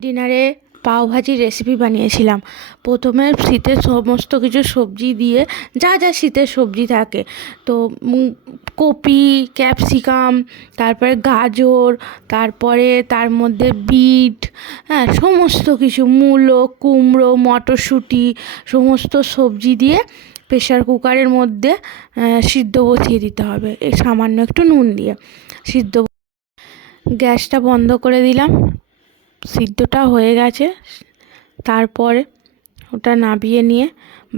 ডিনারে পাওভাজির রেসিপি বানিয়েছিলাম। প্রথমে শীতের সমস্ত কিছু সবজি দিয়ে, যা যা শীতের সবজি থাকে, তো কপি, ক্যাপসিকাম, তারপরে গাজর, তারপরে তার মধ্যে বিট, হ্যাঁ, সমস্ত কিছু, মূলো, কুমড়ো, মটরশুঁটি, সমস্ত সবজি দিয়ে প্রেশার কুকারের মধ্যে সিদ্ধ বসিয়ে দিতে হবে, এই সামান্য একটু নুন দিয়ে সিদ্ধ। গ্যাসটা বন্ধ করে দিলাম, সিদ্ধটা হয়ে গেছে। তারপরে ওটা নামিয়ে নিয়ে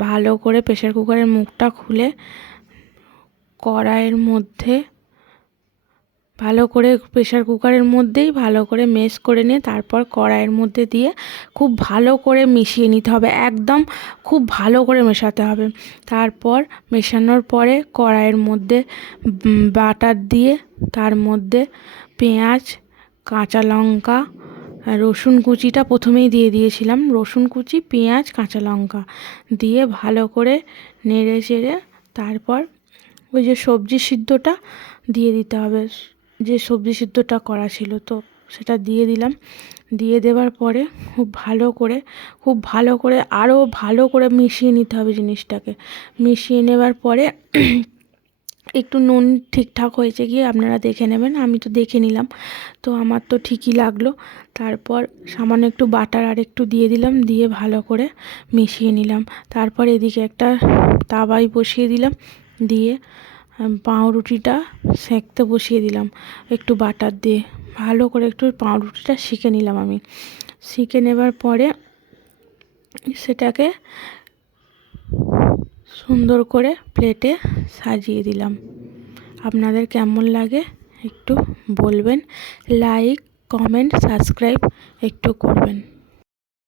ভালো করে প্রেশার কুকারের মুখটা খুলে কড়াইয়ের মধ্যে ভালো করে প্রেশার কুকারের মধ্যেই ভালো করে মেশ করে নিয়ে তারপর কড়াইয়ের মধ্যে দিয়ে খুব ভালো করে মিশিয়ে নিতে হবে, একদম খুব ভালো করে মেশাতে হবে। তারপর মেশানোর পরে কড়াইয়ের মধ্যে বাটার দিয়ে তার মধ্যে পেঁয়াজ, কাঁচা লঙ্কা, রসুন কুচিটা প্রথমেই দিয়ে দিয়েছিলাম, রসুন কুচি, পেঁয়াজ, কাঁচা লঙ্কা দিয়ে ভালো করে নেড়ে চেড়ে তারপর ওই যে সবজি সিদ্ধটা দিয়ে দিতে হবে, যে সবজি সিদ্ধটা করা ছিল তো সেটা দিয়ে দিলাম। দিয়ে দেওয়ার পরে খুব ভালো করে আরও ভালো করে মিশিয়ে নিতে হবে জিনিসটাকে। মিশিয়ে নেবার পরে একটু নুন ঠিকঠাক হয়েছে গিয়ে আপনারা দেখে নেবেন, আমি তো দেখে নিলাম, তো আমার তো ঠিকই লাগলো। তারপর সামান্য একটু বাটার আর একটু দিয়ে দিলাম, দিয়ে ভালো করে মিশিয়ে নিলাম। তারপর এদিকে একটা তাওয়াই বসিয়ে দিলাম, দিয়ে পাউরুটিটা সেঁকতে বসিয়ে দিলাম একটু বাটার দিয়ে। ভালো করে একটু পাউরুটিটা সেঁকে নিলাম আমি। সেঁকে নেবার পরে সেটাকে সুন্দর করে প্লেটে সাজিয়ে দিলাম। আপনাদের কেমন লাগে একটু বলবেন, লাইক, কমেন্ট, সাবস্ক্রাইব একটু করবেন।